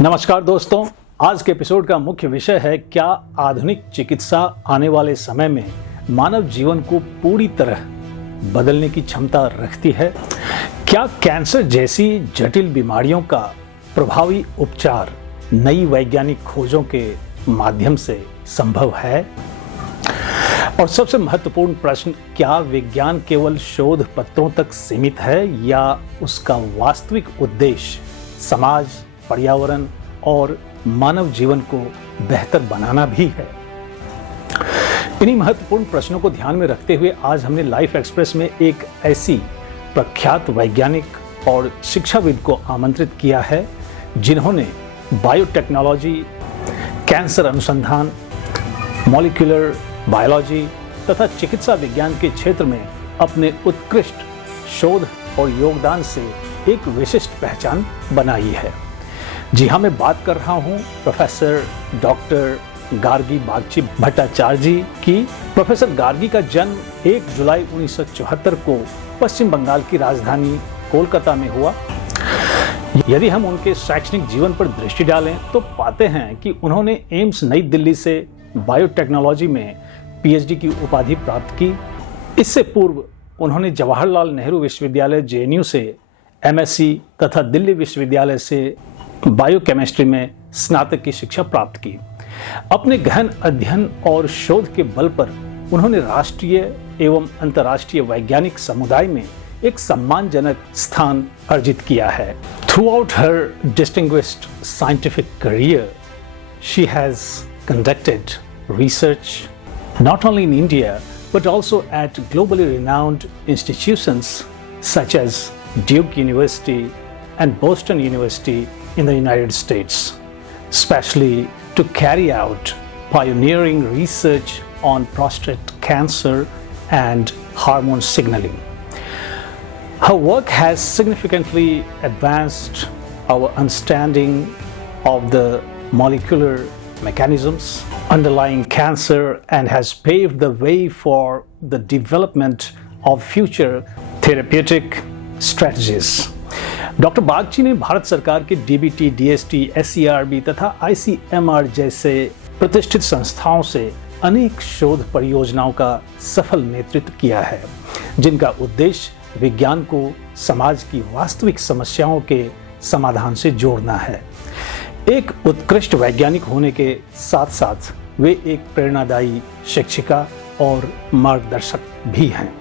नमस्कार दोस्तों, आज के एपिसोड का मुख्य विषय है क्या आधुनिक चिकित्सा आने वाले समय में मानव जीवन को पूरी तरह बदलने की क्षमता रखती है। क्या कैंसर जैसी जटिल बीमारियों का प्रभावी उपचार नई वैज्ञानिक खोजों के माध्यम से संभव है? और सबसे महत्वपूर्ण प्रश्न, क्या विज्ञान केवल शोध पत्रों तक सीमित है या उसका वास्तविक उद्देश्य समाज, पर्यावरण और मानव जीवन को बेहतर बनाना भी है? इन्हीं महत्वपूर्ण प्रश्नों को ध्यान में रखते हुए आज हमने लाइफ एक्सप्रेस में एक ऐसी प्रख्यात वैज्ञानिक और शिक्षाविद को आमंत्रित किया है जिन्होंने बायोटेक्नोलॉजी, कैंसर अनुसंधान, मॉलिक्यूलर बायोलॉजी तथा चिकित्सा विज्ञान के क्षेत्र में अपने उत्कृष्ट शोध और योगदान से एक विशिष्ट पहचान बनाई है। जी हाँ, मैं बात कर रहा हूँ प्रोफेसर डॉक्टर गार्गी बागची भट्टाचार्य जी की। प्रोफेसर गार्गी का जन्म 1 जुलाई 1974 को पश्चिम बंगाल की राजधानी कोलकाता में हुआ। यदि हम उनके शैक्षणिक जीवन पर दृष्टि डालें तो पाते हैं कि उन्होंने एम्स नई दिल्ली से बायोटेक्नोलॉजी में पीएचडी की उपाधि प्राप्त की। इससे पूर्व उन्होंने जवाहरलाल नेहरू विश्वविद्यालय जेएनयू से एमएससी तथा दिल्ली विश्वविद्यालय से बायोकेमिस्ट्री में स्नातक की शिक्षा प्राप्त की। अपने गहन अध्ययन और शोध के बल पर उन्होंने राष्ट्रीय एवं अंतर्राष्ट्रीय वैज्ञानिक समुदाय में एक सम्मानजनक स्थान अर्जित किया है। Throughout her distinguished scientific career, she has conducted research not only in India but also at globally renowned institutions such as Duke University and Boston University in the United States, especially to carry out pioneering research on prostate cancer and hormone signaling. Her work has significantly advanced our understanding of the molecular mechanisms underlying cancer and has paved the way for the development of future therapeutic strategies. Doctor Bagchi ने भारत सरकार के DBT, DST, SCRB तथा ICMR जैसे प्रतिष्ठित संस्थाओं से अनेक शोध परियोजनाओं का सफल नेतृत्व किया है, जिनका उद्देश्य विज्ञान को समाज की वास्तविक समस्याओं के समाधान से जोड़ना है। एक उत्कृष्ट वैज्ञानिक होने के साथ साथ वे एक प्रेरणादायी शिक्षिका और मार्गदर्शक भी हैं।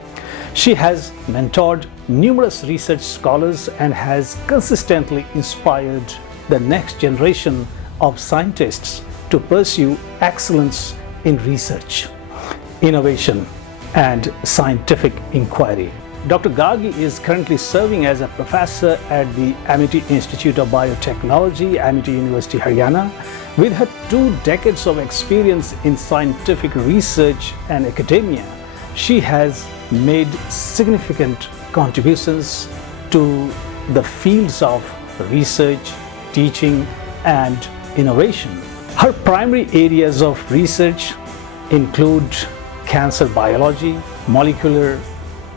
She has mentored numerous research scholars and has consistently inspired the next generation of scientists to pursue excellence in research, innovation, and scientific inquiry. Dr. Gargi is currently serving as a professor at the Amity Institute of Biotechnology, Amity University, Haryana. With her 2 decades of experience in scientific research and academia, she has made significant contributions to the fields of research, teaching, and innovation. Her primary areas of research include cancer biology, molecular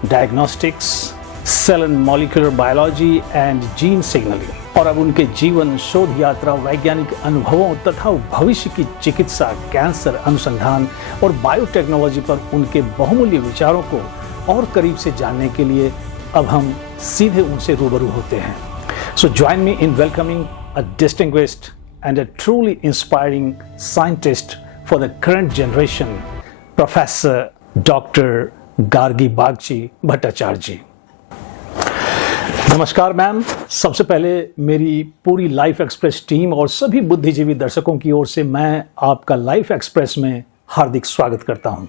diagnostics, cell and molecular biology, and gene signaling. और अब उनके जीवन, शोध यात्रा, वैज्ञानिक अनुभवों तथा भविष्य की चिकित्सा, कैंसर अनुसंधान और बायोटेक्नोलॉजी पर उनके बहुमूल्य विचारों को और करीब से जानने के लिए अब हम सीधे उनसे रूबरू होते हैं। So join me in welcoming a distinguished and a truly inspiring scientist for the current generation, Professor Dr. Gargi Bagchi Bhattacharya जी। नमस्कार मैम। सबसे पहले मेरी पूरी लाइफ एक्सप्रेस टीम और सभी बुद्धिजीवी दर्शकों की ओर से मैं आपका लाइफ एक्सप्रेस में हार्दिक स्वागत करता हूं।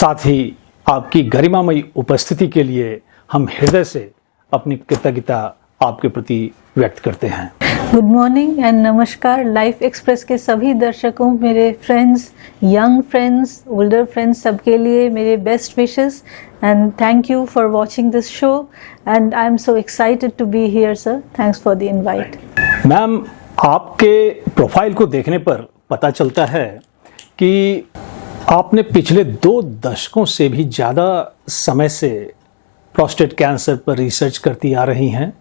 साथ ही आपकी गरिमामयी उपस्थिति के लिए हम हृदय से अपनी कृतज्ञता आपके प्रति व्यक्त करते हैं। गुड मॉर्निंग एंड नमस्कार लाइफ एक्सप्रेस के सभी दर्शकों, मेरे friends, young friends, older friends, सबके लिए मेरे best wishes and thank you for watching this show and I am so excited to be here sir. Thanks for the invite. Ma'am, आपके profile को देखने पर पता चलता है कि आपने पिछले 2 दशकों से भी ज़्यादा समय से प्रोस्टेट कैंसर पर रिसर्च करती आ रही हैं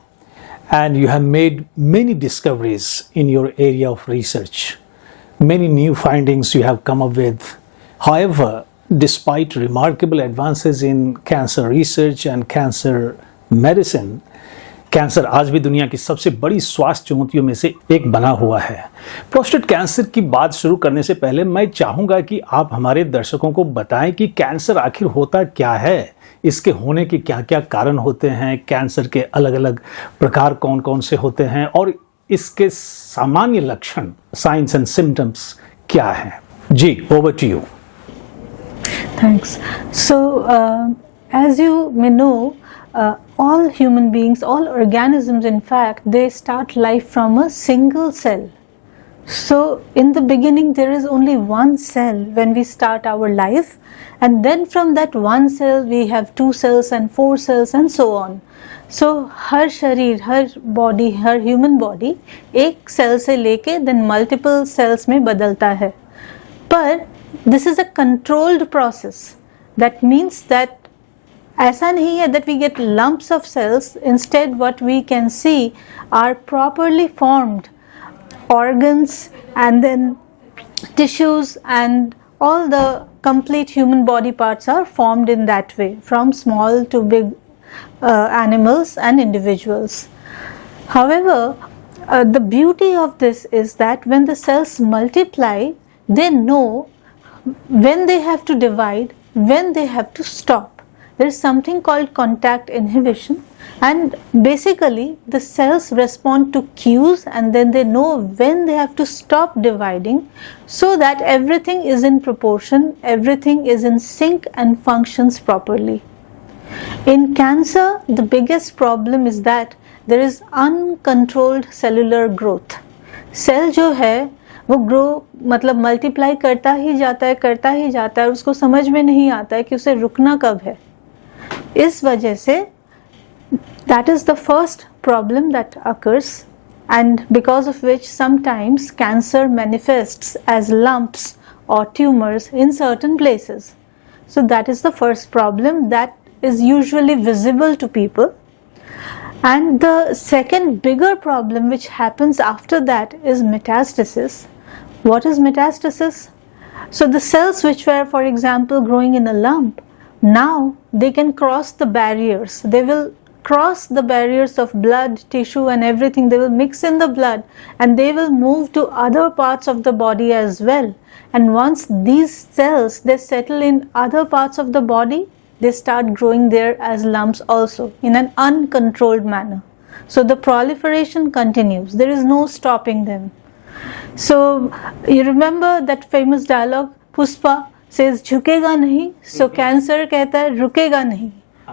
and you have made many discoveries in your area of research. Many new findings you have come up with. However, despite remarkable advances in cancer research and cancer medicine, cancer आज भी दुनिया की सबसे बड़ी स्वास्थ्य चुनौतियों में से एक बना हुआ है। प्रोस्टेट कैंसर की बात शुरू करने से पहले मैं चाहूंगा कि आप हमारे दर्शकों को बताएं कि कैंसर आखिर होता क्या है, इसके होने के क्या क्या कारण होते हैं, कैंसर के अलग अलग प्रकार कौन कौन से होते हैं और इसके सामान्य लक्षण, साइंस एंड सिम्टम्स क्या हैं। जी, over to you. Thanks. So, as you may know, all human beings, all organisms, in fact, they start life from a single cell. So, in the beginning, there is only one cell when we start our life, and then from that one cell, we have 2 cells and 4 cells and so on. So, हर शरीर, हर body, हर human body एक cell से लेके then multiple cells में बदलता है। पर this is a controlled process. That means that ऐसा नहीं है that we get lumps of cells. Instead, what we can see are properly formed organs and then tissues, and all the complete human body parts are formed in that way, from small to big animals and individuals. However, the beauty of this is that when the cells multiply, they know when they have to divide, when they have to stop. There is something called contact inhibition, and basically the cells respond to cues and then they know when they have to stop dividing, so that everything is in proportion, everything is in sync and functions properly. In cancer, the biggest problem is that there is uncontrolled cellular growth. Cell जो है वो grow मतलब multiply करता ही जाता है और उसको समझ में नहीं आता है कि उसे रुकना कब है। इस वजह से that is the first problem that occurs, and because of which sometimes cancer manifests as lumps or tumors in certain places. So that is the first problem that is usually visible to people. And the second bigger problem which happens after that is metastasis. What is metastasis? So the cells which were, for example, growing in a lump, now they can cross the barriers. They will cross the barriers of blood, tissue and everything. They will mix in the blood and they will move to other parts of the body as well. And once these cells, they settle in other parts of the body, they start growing there as lumps also in an uncontrolled manner. So the proliferation continues. There is no stopping them. So you remember that famous dialogue, Puspa says, झुकेगा नहीं, so cancer कहता है रुकेगा नहीं.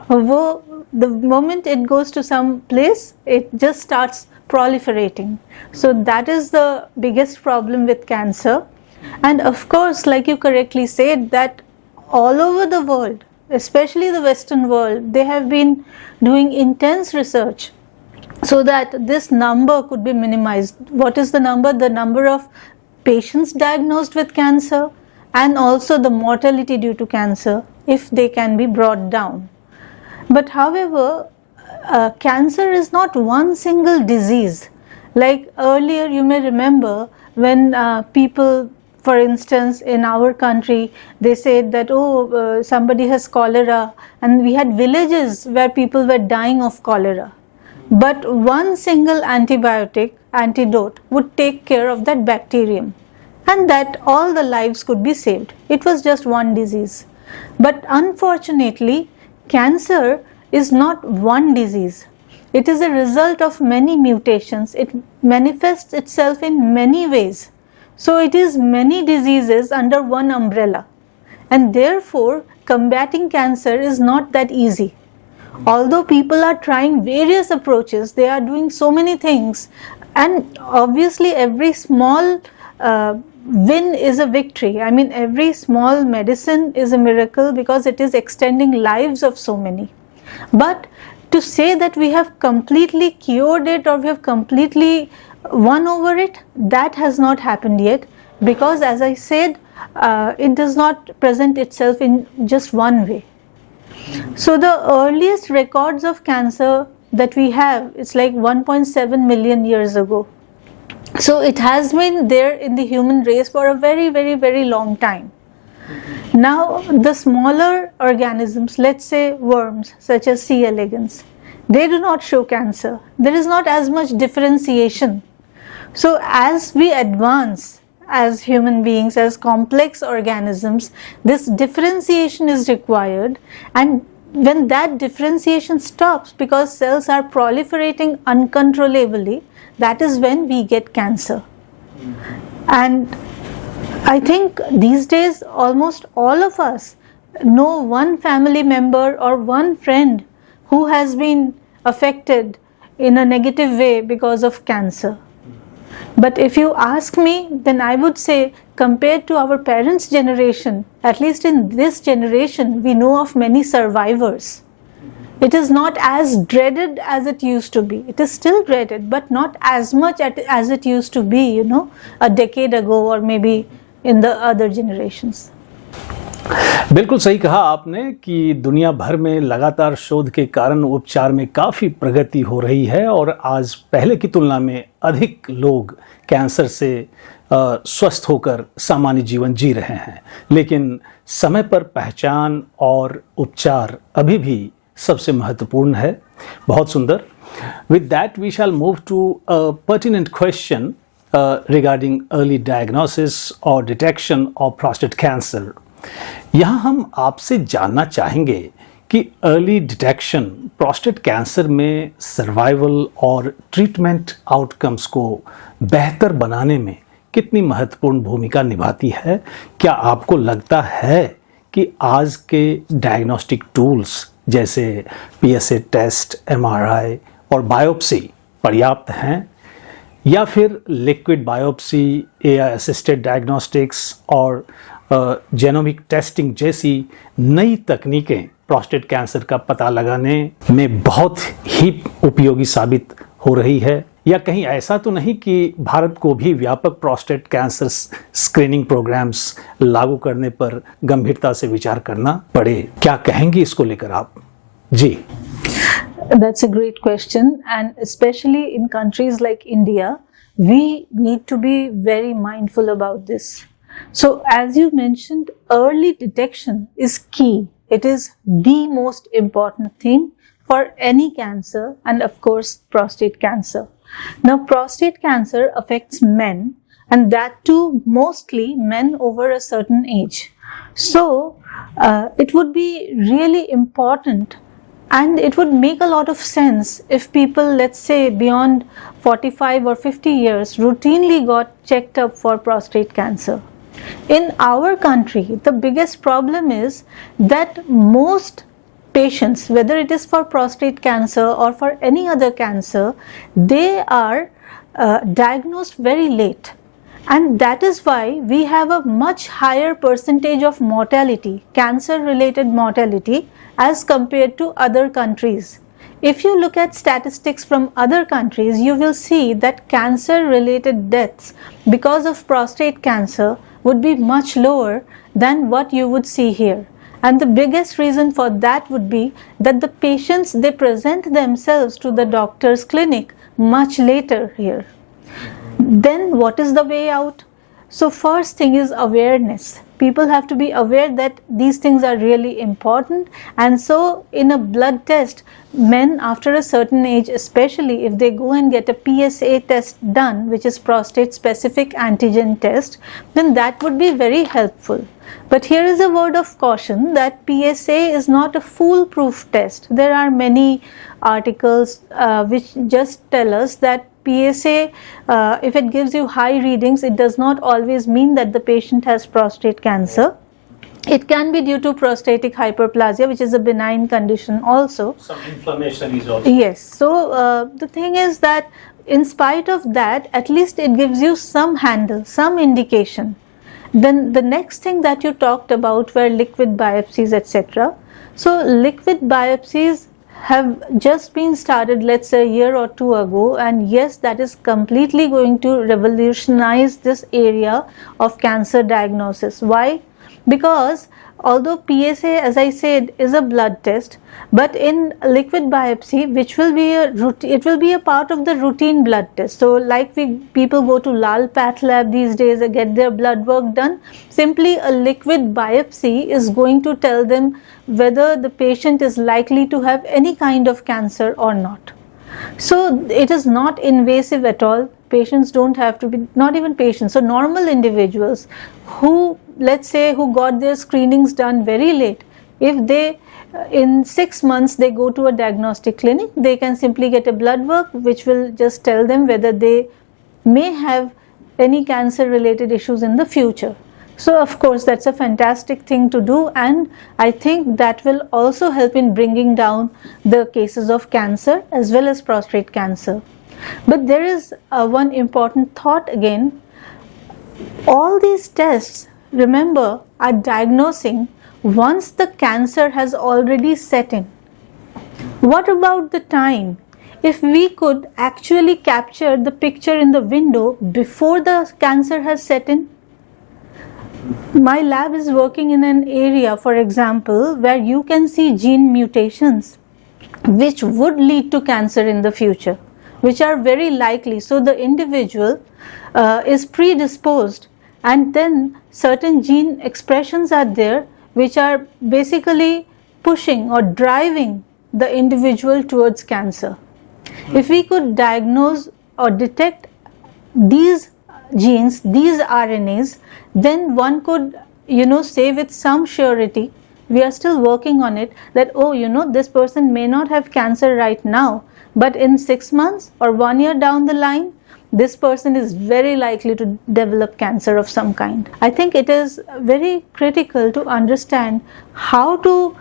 वो, the moment it goes to some place, it just starts proliferating. So that is the biggest problem with cancer. And of course, like you correctly said, that all over the world, especially the Western world, they have been doing intense research so that this number could be minimized. What is the number? The number of patients diagnosed with cancer and also the mortality due to cancer, if they can be brought down. But however, cancer is not one single disease. Like earlier, you may remember when people, for instance, in our country, they said that, somebody has cholera, and we had villages where people were dying of cholera. But one single antidote would take care of that bacterium, and that all the lives could be saved. It was just one disease. But unfortunately, cancer is not one disease. It is a result of many mutations. It manifests itself in many ways. So it is many diseases under one umbrella. And therefore, combating cancer is not that easy. Although people are trying various approaches, they are doing so many things. And obviously, every small win is a victory. I mean, every small medicine is a miracle because it is extending lives of so many. But to say that we have completely cured it or we have completely won over it, that has not happened yet, because as I said, it does not present itself in just one way. So the earliest records of cancer that we have, it's like 1.7 million years ago. So it has been there in the human race for a very, very, very long time. Now, the smaller organisms, let's say worms, such as C. elegans, they do not show cancer. There is not as much differentiation. So as we advance as human beings, as complex organisms, this differentiation is required, and when that differentiation stops because cells are proliferating uncontrollably, that is when we get cancer. And I think these days almost all of us know one family member or one friend who has been affected in a negative way because of cancer. But if you ask me, then I would say, compared to our parents' generation, at least in this generation, we know of many survivors. It is not as dreaded as it used to be. It is still dreaded, but not as much as it used to be, you know, a decade ago or maybe in the other generations. बिल्कुल सही कहा आपने कि दुनिया भर में लगातार शोध के कारण उपचार में काफ़ी प्रगति हो रही है और आज पहले की तुलना में अधिक लोग कैंसर से स्वस्थ होकर सामान्य जीवन जी रहे हैं, लेकिन समय पर पहचान और उपचार अभी भी सबसे महत्वपूर्ण है। बहुत सुंदर। With that, we shall move to a pertinent question regarding early diagnosis or detection of prostate cancer. यहाँ हम आपसे जानना चाहेंगे कि अर्ली डिटेक्शन प्रोस्टेट कैंसर में सर्वाइवल और ट्रीटमेंट आउटकम्स को बेहतर बनाने में कितनी महत्वपूर्ण भूमिका निभाती है। क्या आपको लगता है कि आज के डायग्नोस्टिक टूल्स जैसे PSA टेस्ट, MRI और बायोप्सी पर्याप्त हैं, या फिर liquid biopsy, AI assisted diagnostics और जेनोमिक टेस्टिंग जैसी नई तकनीकें प्रोस्टेट कैंसर का पता लगाने में बहुत ही उपयोगी साबित हो रही है? या कहीं ऐसा तो नहीं कि भारत को भी व्यापक प्रोस्टेट कैंसर स्क्रीनिंग प्रोग्राम्स लागू करने पर गंभीरता से विचार करना पड़े? क्या कहेंगी इसको लेकर आप? जी। That's a great question, and especially in countries like India, we need to be very mindful about this. So, as you mentioned, early detection is key. It is the most important thing for any cancer, and of course, prostate cancer. Now, prostate cancer affects men, and that too mostly men over a certain age. So, it would be really important, and it would make a lot of sense if people, let's say beyond 45 or 50 years, routinely got checked up for prostate cancer. In our country, the biggest problem is that most patients, whether it is for prostate cancer or for any other cancer, they are diagnosed very late. And that is why we have a much higher percentage of mortality, cancer-related mortality, as compared to other countries. If you look at statistics from other countries, you will see that cancer-related deaths because of prostate cancer would be much lower than what you would see here. And the biggest reason for that would be that the patients, they present themselves to the doctor's clinic much later here. Then what is the way out? So first thing is awareness. People have to be aware that these things are really important, and so in a blood test, men after a certain age, especially if they go and get a PSA test done, which is prostate specific antigen test, then that would be very helpful. But here is a word of caution that PSA is not a foolproof test. There are many articles which just tell us that PSA, if it gives you high readings, it does not always mean that the patient has prostate cancer. It can be due to prostatic hyperplasia, which is a benign condition also. Some inflammation is also. Yes. So the thing is that in spite of that, at least it gives you some handle, some indication. Then the next thing that you talked about were liquid biopsies, etc. So liquid biopsies have just been started, let's say a year or two ago, and yes, that is completely going to revolutionize this area of cancer diagnosis. Why? because although PSA, as I said, is a blood test, but in liquid biopsy, which will be it will be a part of the routine blood test. So like people go to Lal Path Lab these days and get their blood work done, simply a liquid biopsy is going to tell them whether the patient is likely to have any kind of cancer or not. So it is not invasive at all. Patients don't have to be, not even patients, so normal individuals who, let's say, who got their screenings done very late, if they in 6 months they go to a diagnostic clinic, they can simply get a blood work which will just tell them whether they may have any cancer related issues in the future. So of course that's a fantastic thing to do, and I think that will also help in bringing down the cases of cancer as well as prostate cancer. But there is one important thought again. All these tests, remember, are diagnosing once the cancer has already set in. What about the time? If we could actually capture the picture in the window before the cancer has set in. My lab is working in an area, for example, where you can see gene mutations which would lead to cancer in the future, which are very likely. So the individual is predisposed, and then certain gene expressions are there which are basically pushing or driving the individual towards cancer. If we could diagnose or detect these genes, these RNAs, then one could, say with some surety, we are still working on it, that, this person may not have cancer right now, but in 6 months or 1 year down the line, this person is very likely to develop cancer of some kind. I think it is very critical to understand how to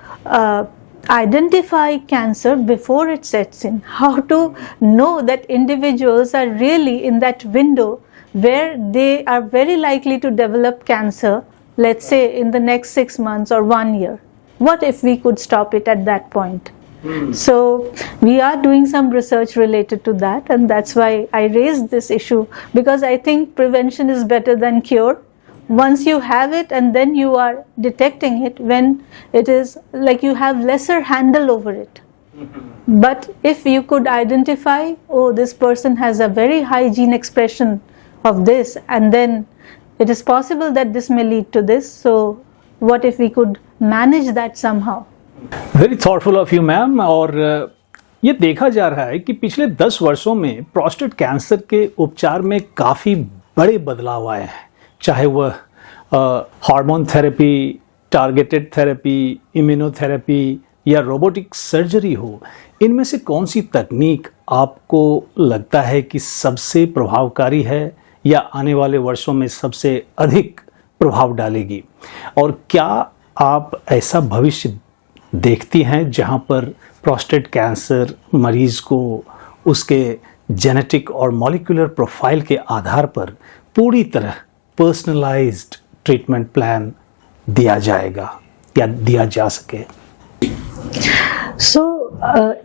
identify cancer before it sets in, how to know that individuals are really in that window where they are very likely to develop cancer, let's say in the next 6 months or 1 year. What if we could stop it at that point? So we are doing some research related to that, and that's why I raised this issue, because I think prevention is better than cure. Once you have it and then you are detecting it when it is like you have lesser handle over it. But if you could identify, this person has a very high gene expression of this, and then it is possible that this may lead to this, so what if we could manage that somehow? Very thoughtful of you ma'am. और ये देखा जा रहा है कि पिछले 10 वर्षों में प्रोस्टेट कैंसर के उपचार में काफ़ी बड़े बदलाव आए हैं, चाहे वह hormone therapy, targeted therapy, immunotherapy या रोबोटिक सर्जरी हो। इनमें से कौन सी तकनीक आपको लगता है कि सबसे प्रभावकारी है या आने वाले वर्षों में सबसे अधिक प्रभाव डालेगी? और क्या आप ऐसा भविष्य देखती हैं जहां पर प्रोस्टेट कैंसर मरीज को उसके जेनेटिक और मॉलिक्यूलर प्रोफाइल के आधार पर पूरी तरह पर्सनलाइज्ड ट्रीटमेंट प्लान दिया जाएगा या दिया जा सके? So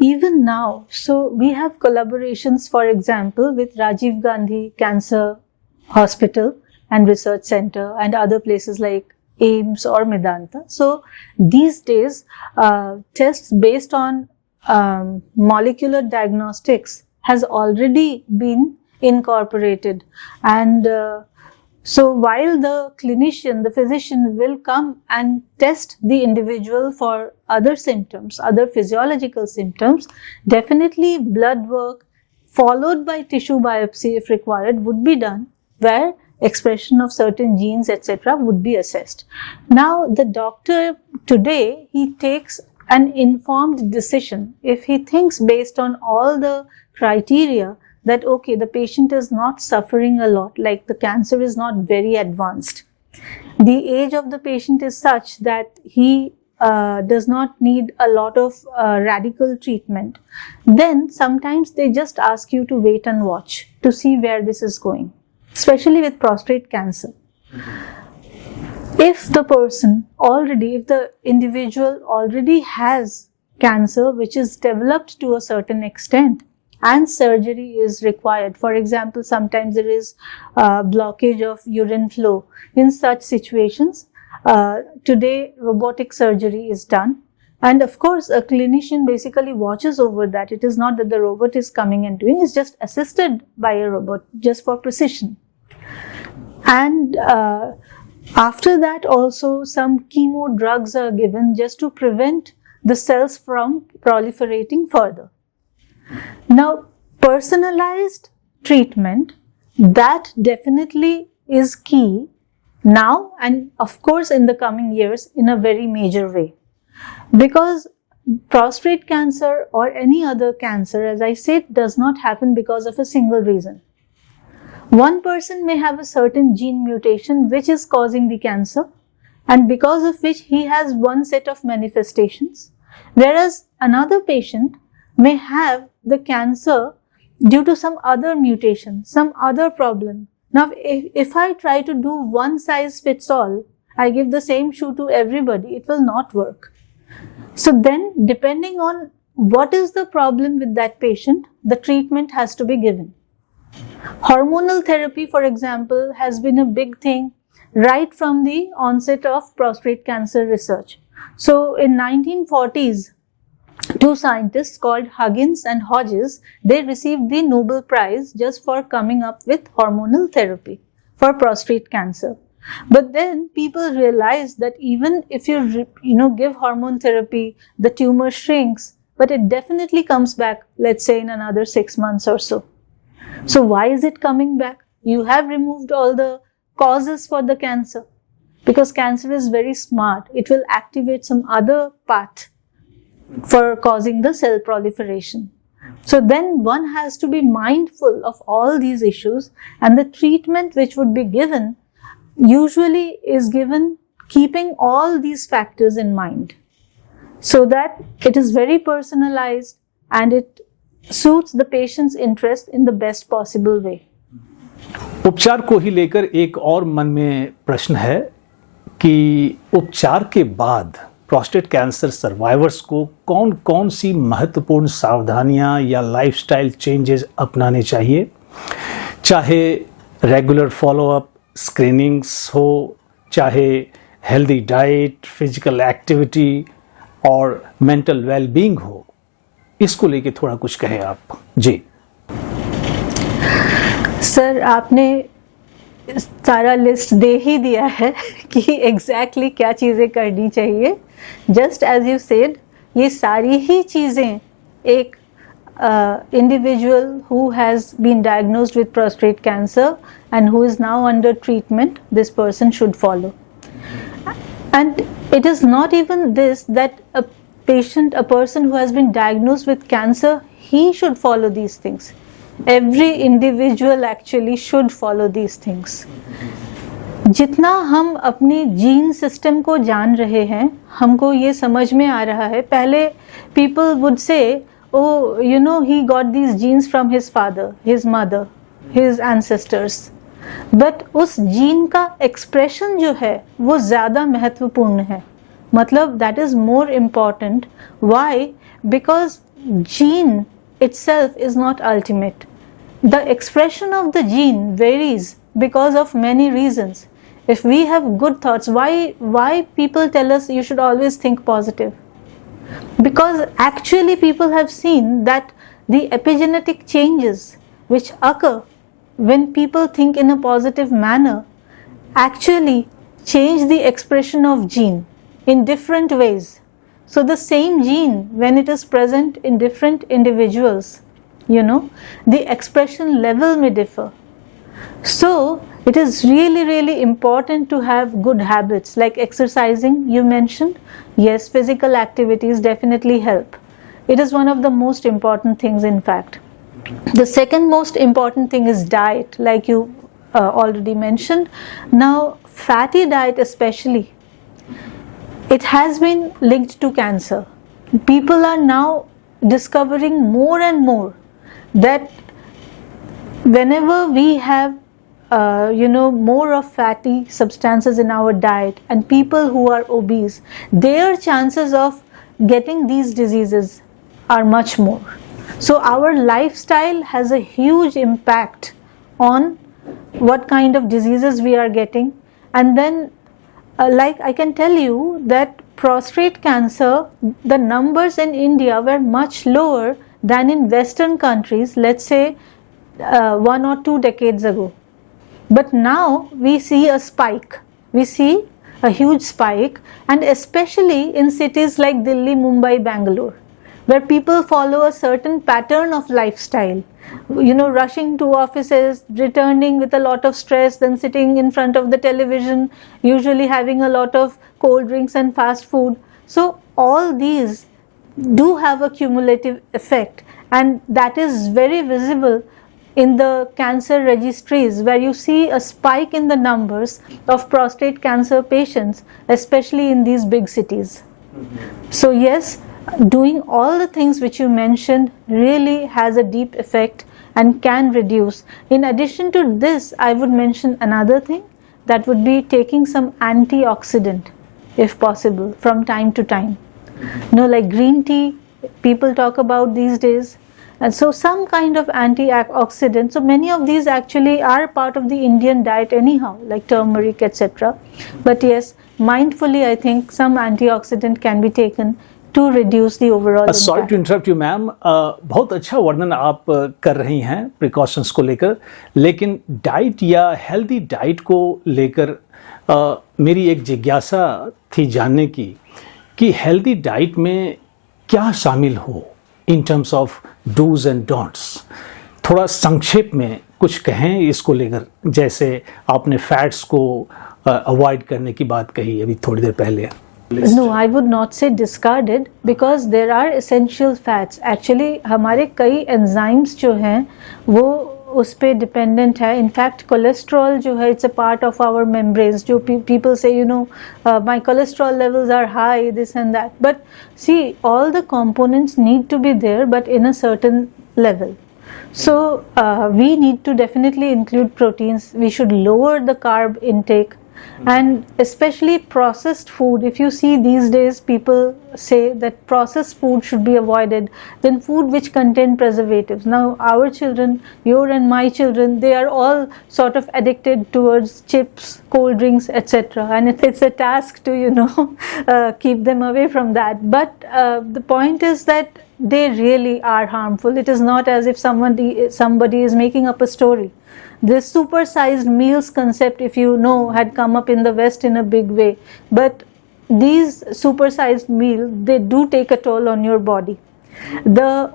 even now, so we have collaborations, for example, with Rajiv Gandhi Cancer Hospital and Research Center and other places like AIMS or Medanta. So these days, tests based on molecular diagnostics has already been incorporated, and so while the clinician, the physician will come and test the individual for other symptoms, other physiological symptoms, definitely blood work followed by tissue biopsy if required would be done, where expression of certain genes, etc. would be assessed. Now, the doctor today, he takes an informed decision. If he thinks based on all the criteria that, okay, the patient is not suffering a lot, like the cancer is not very advanced, the age of the patient is such that he does not need a lot of radical treatment, then sometimes they just ask you to wait and watch to see where this is going. Especially with prostate cancer. If the person already, if the individual already has cancer which is developed to a certain extent and surgery is required, for example, sometimes there is blockage of urine flow. In such situations, Today, robotic surgery is done. And of course, a clinician basically watches over that. It is not that the robot is coming and doing, it's just assisted by a robot, just for precision. And after that also, some chemo drugs are given just to prevent the cells from proliferating further. Now, personalized treatment, that definitely is key now and of course in the coming years in a very major way. Because prostate cancer or any other cancer, as I said, does not happen because of a single reason. One person may have a certain gene mutation which is causing the cancer, and because of which he has one set of manifestations, whereas another patient may have the cancer due to some other mutation, some other problem. Now, if I try to do one size fits all, I give the same shoe to everybody, it will not work. So then, depending on what is the problem with that patient, the treatment has to be given. Hormonal therapy, for example, has been a big thing right from the onset of prostate cancer research. So in 1940s, two scientists called Huggins and Hodges, they received the Nobel Prize just for coming up with hormonal therapy for prostate cancer. But then people realized that even if you give hormone therapy, the tumor shrinks, but it definitely comes back, let's say in another 6 months or so. So why is it coming back? You have removed all the causes for the cancer, because cancer is very smart. It will activate some other path for causing the cell proliferation. So then one has to be mindful of all these issues, and the treatment which would be given usually is given keeping all these factors in mind, so that it is very personalized and it suits the patient's interest in the best possible way. उपचार को ही लेकर एक और मन में प्रश्न है कि उपचार के बाद प्रोस्टेट कैंसर सर्वाइवर्स को कौन कौन सी महत्वपूर्ण सावधानियां या लाइफस्टाइल चेंजेस अपनाने चाहिए, चाहे रेगुलर फॉलोअप स्क्रीनिंग्स हो, चाहे हेल्दी डाइट, फिजिकल एक्टिविटी और मेंटल वेलबींग हो। इसको लेके थोड़ा कुछ कहें आप जी। सर, आपने सारा लिस्ट दे ही दिया है कि एग्जैक्टली क्या चीज़ें करनी चाहिए। जस्ट एज यू सेड, ये सारी ही चीज़ें एक individual who has been diagnosed with prostate cancer and who is now under treatment, this person should follow. And it is not even this, that a person who has been diagnosed with cancer, he should follow these things. Every individual actually should follow these things. जितना हम अपने gene system को जान रहे हैं, हमको ये समझ में आ रहा है। पहले people would say, oh, he got these genes from his father, his mother, his ancestors. But उस जीन का एक्सप्रेशन जो है वो ज़्यादा महत्वपूर्ण है। मतलब that is more important. Why? Because gene itself is not ultimate. The expression of the gene varies because of many reasons. If we have good thoughts, why people tell us you should always think positive? Because actually people have seen that the epigenetic changes which occur when people think in a positive manner actually change the expression of gene in different ways. So the same gene, when it is present in different individuals, the expression level may differ. So it is really, really important to have good habits like exercising, you mentioned. Yes, physical activities definitely help. It is one of the most important things, in fact. The second most important thing is diet, like you already mentioned. Now, fatty diet especially, it has been linked to cancer. People are now discovering more and more that whenever we have more of fatty substances in our diet, and people who are obese, their chances of getting these diseases are much more. So our lifestyle has a huge impact on what kind of diseases we are getting. And then like I can tell you that prostate cancer, the numbers in India were much lower than in Western countries, let's say 1 or 2 decades ago. But now we see a spike. We see a huge spike, and especially in cities like Delhi, Mumbai, Bangalore, where people follow a certain pattern of lifestyle. Rushing to offices, returning with a lot of stress, then sitting in front of the television, usually having a lot of cold drinks and fast food. So all these do have a cumulative effect, and that is very visible in the cancer registries, where you see a spike in the numbers of prostate cancer patients, especially in these big cities. So yes, doing all the things which you mentioned really has a deep effect and can reduce. In addition to this, I would mention another thing, that would be taking some antioxidant, if possible, from time to time. Like green tea, people talk about these days. And so some kind of antioxidant. So many of these actually are part of the Indian diet anyhow, like turmeric, etc. But yes, mindfully, I think some antioxidant can be taken to reduce the overall impact. Sorry to interrupt you, ma'am. बहुत अच्छा वर्णन आप कर रही हैं precautions को लेकर, लेकिन डाइट या हेल्दी डाइट को लेकर मेरी एक जिज्ञासा थी जानने की कि हेल्दी डाइट में क्या शामिल हो in terms of dos and don'ts. थोड़ा संक्षेप में कुछ कहें इसको लेकर, जैसे आपने फैट्स को अवॉइड करने की बात कही अभी थोड़ी देर पहले. No, I would not say discarded, because there are essential fats. Actually, हमारे कई enzymes जो हैं वो उस पे dependent है. In fact, cholesterol जो है, it's a part of our membranes. जो people say, my cholesterol levels are high, this and that. But see, all the components need to be there, but in a certain level. So we need to definitely include proteins. We should lower the carb intake. And especially processed food. If you see these days, people say that processed food should be avoided. Then food which contain preservatives. Now our children, your and my children, they are all sort of addicted towards chips, cold drinks, etc. And it's a task to keep them away from that. But the point is that they really are harmful. It is not as if somebody is making up a story. This supersized meals concept, if you know, had come up in the West in a big way. But these supersized meals, they do take a toll on your body. The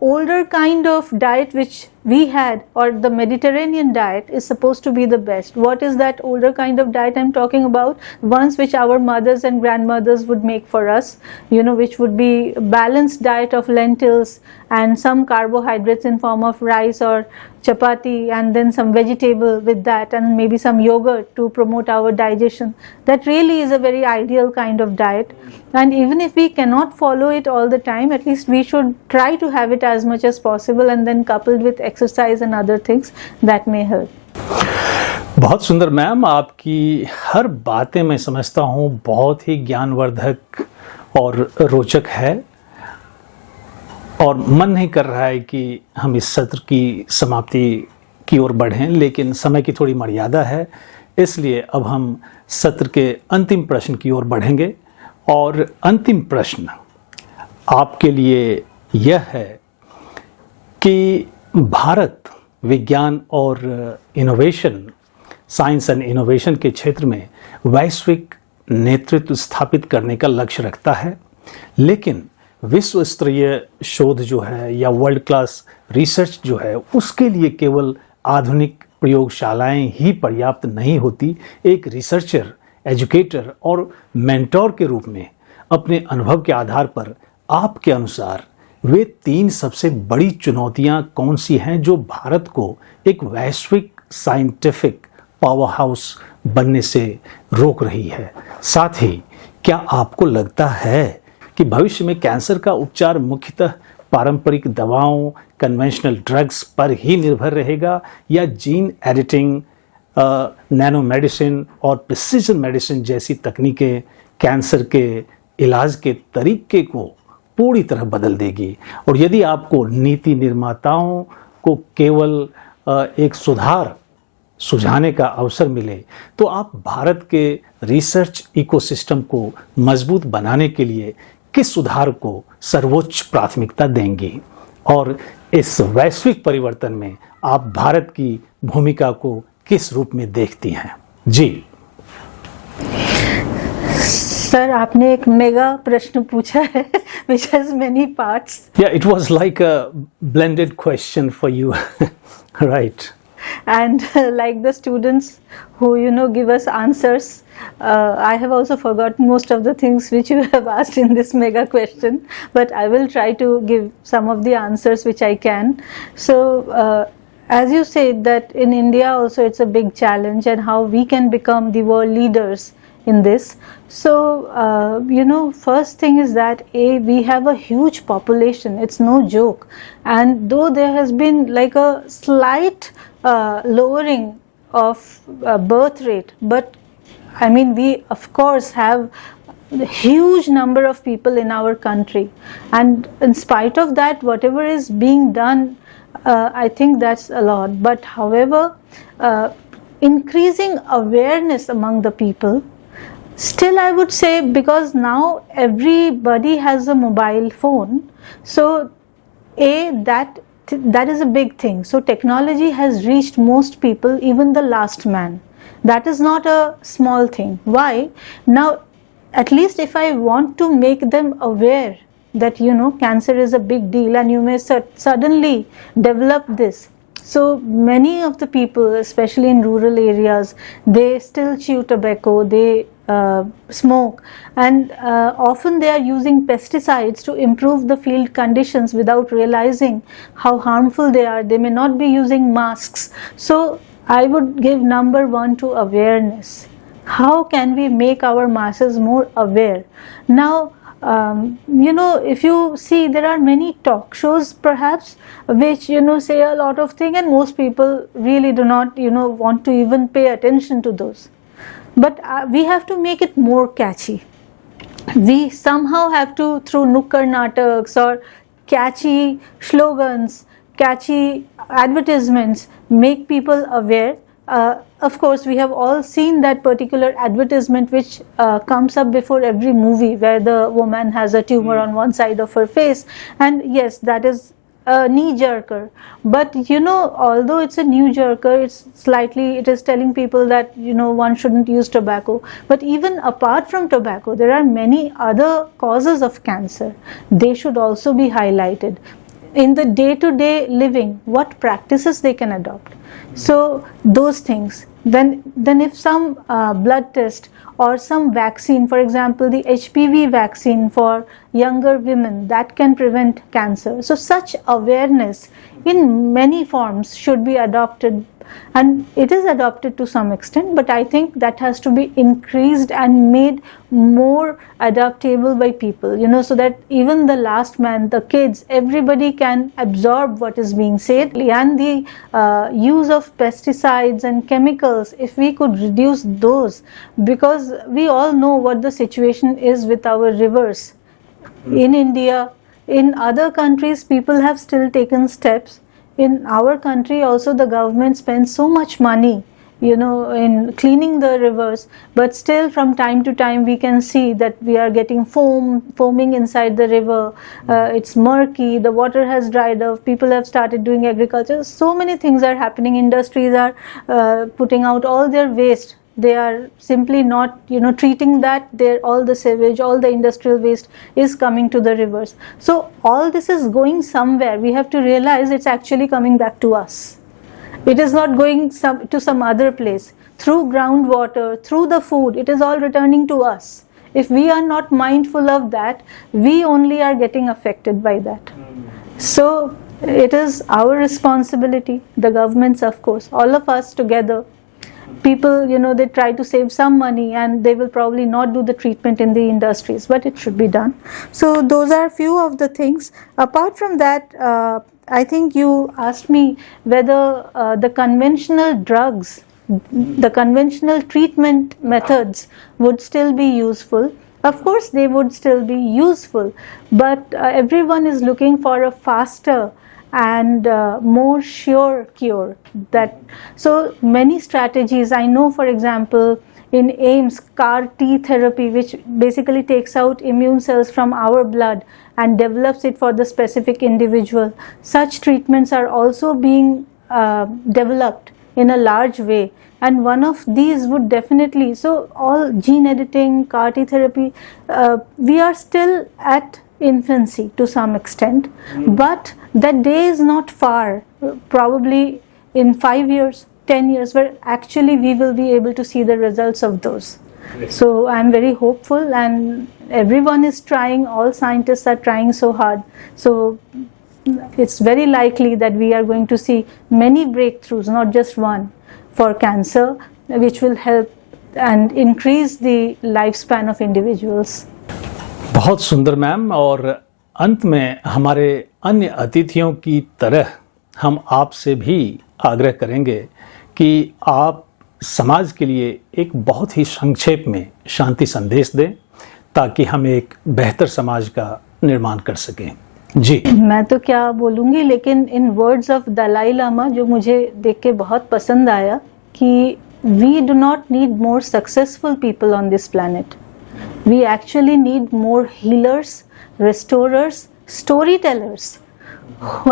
older kind of diet which we had, or the Mediterranean diet, is supposed to be the best. What is that older kind of diet I'm talking about? Ones which our mothers and grandmothers would make for us, which would be a balanced diet of lentils and some carbohydrates in form of rice or chapati, and then some vegetable with that, and maybe some yogurt to promote our digestion. That really is a very ideal kind of diet. And even if we cannot follow it all the time, at least we should try to have it as much as possible, and then coupled with exercise and other things, that may help. बहुत सुंदर ma'am, आपकी हर बातें मैं समझता हूँ बहुत ही ज्ञानवर्धक और रोचक है, और मन नहीं कर रहा है कि हम इस सत्र की समाप्ति की ओर बढ़ें, लेकिन समय की थोड़ी मर्यादा है, इसलिए अब हम सत्र के अंतिम प्रश्न की ओर बढ़ेंगे. और अंतिम प्रश्न आपके लिए यह है कि भारत विज्ञान और इनोवेशन, साइंस एंड इनोवेशन के क्षेत्र में वैश्विक नेतृत्व स्थापित करने का लक्ष्य रखता है, लेकिन विश्व स्तरीय शोध जो है या वर्ल्ड क्लास रिसर्च जो है, उसके लिए केवल आधुनिक प्रयोगशालाएं ही पर्याप्त नहीं होती. एक रिसर्चर, एजुकेटर और मेंटोर के रूप में अपने अनुभव के आधार पर आपके अनुसार वे 3 सबसे बड़ी चुनौतियां कौन सी हैं जो भारत को एक वैश्विक साइंटिफिक पावर हाउस बनने से रोक रही है? साथ ही क्या आपको लगता है कि भविष्य में कैंसर का उपचार मुख्यतः पारंपरिक दवाओं, कन्वेंशनल ड्रग्स पर ही निर्भर रहेगा, या जीन एडिटिंग, नैनो मेडिसिन और प्रिसीजन मेडिसिन जैसी तकनीकें कैंसर के इलाज के तरीके को पूरी तरह बदल देगी? और यदि आपको नीति निर्माताओं को केवल एक सुधार सुझाने का अवसर मिले, तो आप भारत के रिसर्च इकोसिस्टम को मजबूत बनाने के लिए किस सुधार को सर्वोच्च प्राथमिकता देंगी और इस वैश्विक परिवर्तन में आप भारत की भूमिका को किस रूप में देखती हैं? जी सर, आपने एक मेगा प्रश्न पूछा है which has many parts. Yeah, it was like a blended question for you. Right. And like the students who give us answers, I have also forgotten most of the things which you have asked in this mega question, but I will try to give some of the answers which I can. So as you said that in India also it's a big challenge, and how we can become the world leaders in this. So first thing is that we have a huge population. It's no joke, and though there has been like a slight lowering of birth rate, but I mean we of course have a huge number of people in our country, and in spite of that, whatever is being done, I think that's a lot. But however, increasing awareness among the people, still I would say, because now everybody has a mobile phone, so that is a big thing. So technology has reached most people, even the last man. That is not a small thing. Why? Now, at least if I want to make them aware that cancer is a big deal and you may suddenly develop this. So many of the people, especially in rural areas, they still chew tobacco, they smoke, and often they are using pesticides to improve the field conditions without realizing how harmful they are. They may not be using masks. So I would give number one to awareness. How can we make our masses more aware? Now, if you see, there are many talk shows perhaps which say a lot of things, and most people really do not want to even pay attention to those. But we have to make it more catchy. We somehow have to, through nukkar nataks or catchy slogans, catchy advertisements, make people aware. Of course, we have all seen that particular advertisement which comes up before every movie, where the woman has a tumor on one side of her face, and yes, that is a knee jerker. But although it's a knee jerker, it is telling people that one shouldn't use tobacco. But even apart from tobacco, there are many other causes of cancer. They should also be highlighted. In the day-to-day living, what practices they can adopt. So those things. Then if some blood test or some vaccine, for example the HPV vaccine for younger women, that can prevent cancer. So such awareness in many forms should be adopted, and it is adopted to some extent, but I think that has to be increased and made more adaptable by people, so that even the last man, the kids, everybody can absorb what is being said. And the use of pesticides and chemicals, if we could reduce those, because we all know what the situation is with our rivers in India. In other countries, people have still taken steps. In our country also, the government spends so much money in cleaning the rivers, but still from time to time we can see that we are getting foaming inside the river. It's murky, the water has dried up, people have started doing agriculture. So many things are happening. Industries are putting out all their waste. They are simply not treating that. All the sewage, all the industrial waste is coming to the rivers. So all this is going somewhere. We have to realize it's actually coming back to us. It is not going to some other place. Through groundwater, through the food, it is all returning to us. If we are not mindful of that, we only are getting affected by that. So it is our responsibility, the governments of course, all of us together. People, they try to save some money and they will probably not do the treatment in the industries, but it should be done. So those are few of the things. Apart from that, I think you asked me whether the conventional drugs, the conventional treatment methods would still be useful. Of course, they would still be useful, but everyone is looking for a faster and more sure cure. So many strategies. I know, for example, in AIMS CAR T therapy, which basically takes out immune cells from our blood and develops it for the specific individual. Such treatments are also being developed in a large way, and one of these would definitely, so all gene editing, CAR T therapy, we are still at infancy to some extent, but that day is not far, probably in 5 years, 10 years, where actually we will be able to see the results of those. So I'm very hopeful, and everyone is trying, all scientists are trying so hard. So it's very likely that we are going to see many breakthroughs, not just one, for cancer, which will help and increase the lifespan of individuals. बहुत सुंदर ma'am. और अंत में हमारे अन्य अतिथियों की तरह हम आपसे भी आग्रह करेंगे कि आप समाज के लिए एक बहुत ही संक्षेप में शांति संदेश दें, ताकि हम एक बेहतर समाज का निर्माण कर सकें। जी, मैं तो क्या बोलूँगी, लेकिन in words of Dalai Lama जो मुझे देख के बहुत पसंद आया, कि we do not need more successful people on this planet, we actually need more healers, restorers, storytellers,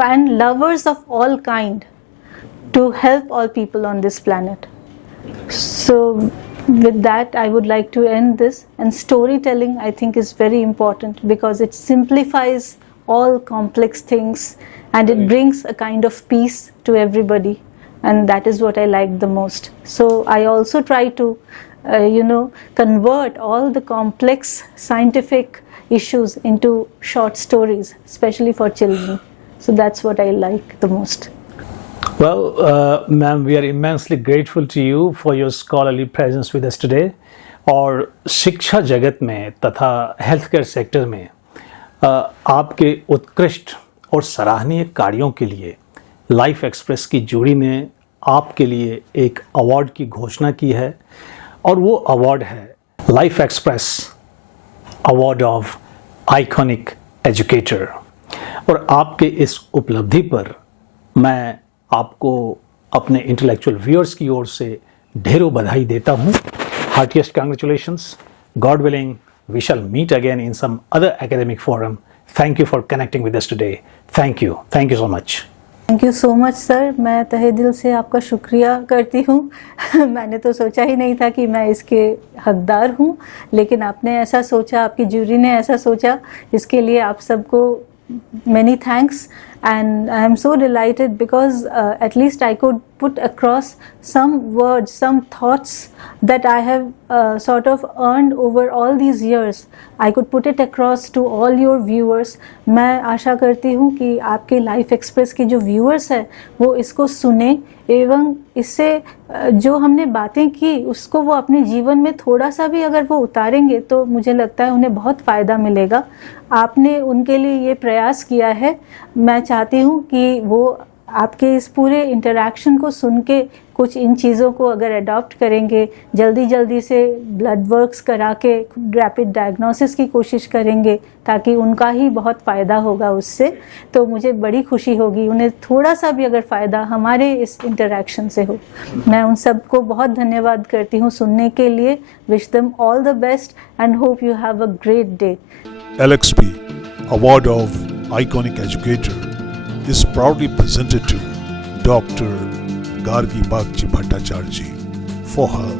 and lovers of all kind to help all people on this planet. So with that, I would like to end this. And storytelling, I think, is very important because it simplifies all complex things and it brings a kind of peace to everybody, and that is what I like the most. So I also try to convert all the complex scientific issues into short stories, especially for children. So that's what I like the most. Well, ma'am, we are immensely grateful to you for your scholarly presence with us today. और शिक्षा जगत में तथा health care sector में आपके उत्कृष्ट और सराहनीय कार्यों के लिए लाइफ एक्सप्रेस की जूरी ने आपके लिए एक अवार्ड की घोषणा की है, और वो अवार्ड है life express award of iconic educator. और आपके इस उपलब्धि पर मैं आपको अपने इंटेलेक्चुअल व्यूअर्स की ओर से ढेरों बधाई देता हूँ। Heartiest congratulations. God willing we shall meet again in some other academic forum. Thank you for connecting with us today. Thank you so much. Thank you so much sir, मैं तहे दिल से आपका शुक्रिया करती हूँ। मैंने तो सोचा ही नहीं था कि मैं इसके हकदार हूँ, लेकिन आपने ऐसा सोचा, आपकी जूरी ने ऐसा सोचा, इसके लिए आप सबको many thanks. And I am so delighted because at least I could put across some words, some thoughts that I have sort of earned over all these years. I could put it across to all your viewers. मैं आशा करती हूँ कि आपके life Express के जो viewers हैं वो इसको सुने, एवं इससे जो हमने बातें की उसको वो अपने जीवन में थोड़ा सा भी अगर वो उतारेंगे तो मुझे लगता है उन्हें बहुत फ़ायदा मिलेगा। आपने उनके लिए ये प्रयास किया है। मैं चाहती हूँ कि वो आपके इस पूरे इंटरैक्शन को सुन के कुछ इन चीज़ों को अगर अडॉप्ट करेंगे, जल्दी से ब्लड वर्क्स करा के रैपिड डायग्नोसिस की कोशिश करेंगे, ताकि उनका ही बहुत फ़ायदा होगा उससे, तो मुझे बड़ी खुशी होगी। उन्हें थोड़ा सा भी अगर फ़ायदा हमारे इस इंटरैक्शन से हो। मैं उन सबको बहुत धन्यवाद करती हूँ सुनने के लिए। Wish them all the best and hope you have a great day. LXP Award of Iconic Educator is proudly presented to Dr. Gargi Bagchi Bhattacharya ji for her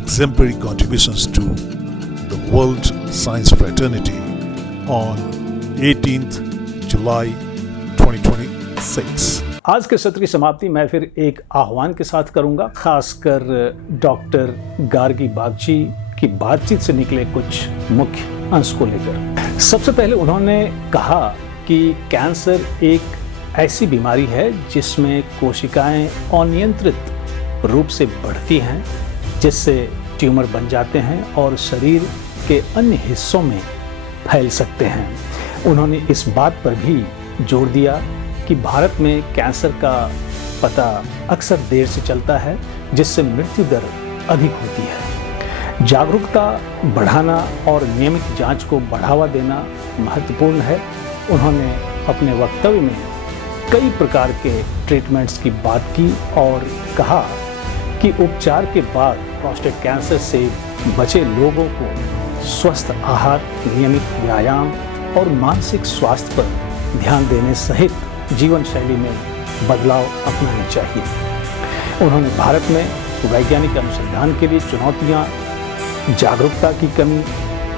exemplary contributions to the World Science Fraternity on 18th July 2026. आज के सत्र की समाप्ति मैं फिर एक आह्वान के साथ करूंगा, खासकर डॉक्टर गार्गी बागची की बातचीत से निकले कुछ मुख्य अंश को लेकर। सबसे पहले उन्होंने कहा कि कैंसर एक ऐसी बीमारी है जिसमें कोशिकाएं अनियंत्रित रूप से बढ़ती हैं, जिससे ट्यूमर बन जाते हैं और शरीर के अन्य हिस्सों में फैल सकते हैं। उन्होंने इस बात पर भी जोर दिया कि भारत में कैंसर का पता अक्सर देर से चलता है, जिससे मृत्यु दर अधिक होती है। जागरूकता बढ़ाना और नियमित जांच को बढ़ावा देना महत्वपूर्ण है। उन्होंने अपने वक्तव्य में कई प्रकार के ट्रीटमेंट्स की बात की और कहा कि उपचार के बाद प्रोस्टेट कैंसर से बचे लोगों को स्वस्थ आहार, नियमित व्यायाम और मानसिक स्वास्थ्य पर ध्यान देने सहित जीवन शैली में बदलाव अपनाने चाहिए। उन्होंने भारत में वैज्ञानिक अनुसंधान के लिए चुनौतियां, जागरूकता की कमी,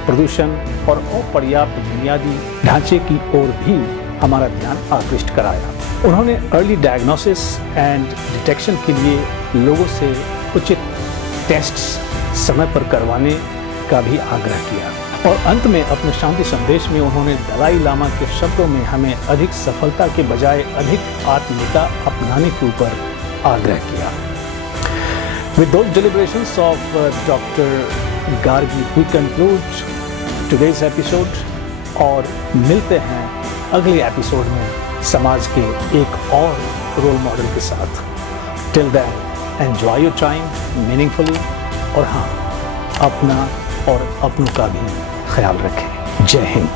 प्रदूषण और अपर्याप्त बुनियादी ढांचे की ओर भी हमारा ध्यान आकृष्ट कराया। उन्होंने अर्ली डायग्नोसिस एंड डिटेक्शन के लिए लोगों से उचित टेस्ट्स समय पर करवाने का भी आग्रह किया। और अंत में अपने शांति संदेश में उन्होंने दलाई लामा के शब्दों में हमें अधिक सफलता के बजाय अधिक आत्मीयता अपनाने के ऊपर आग्रह किया। With those deliberations of Dr. Gargi, we conclude today's episode और मिलते हैं अगले एपिसोड में समाज के एक और रोल मॉडल के साथ। Till then, enjoy your time meaningfully और हाँ, अपना और अपनों का भी ख्याल रखें। जय हिंद।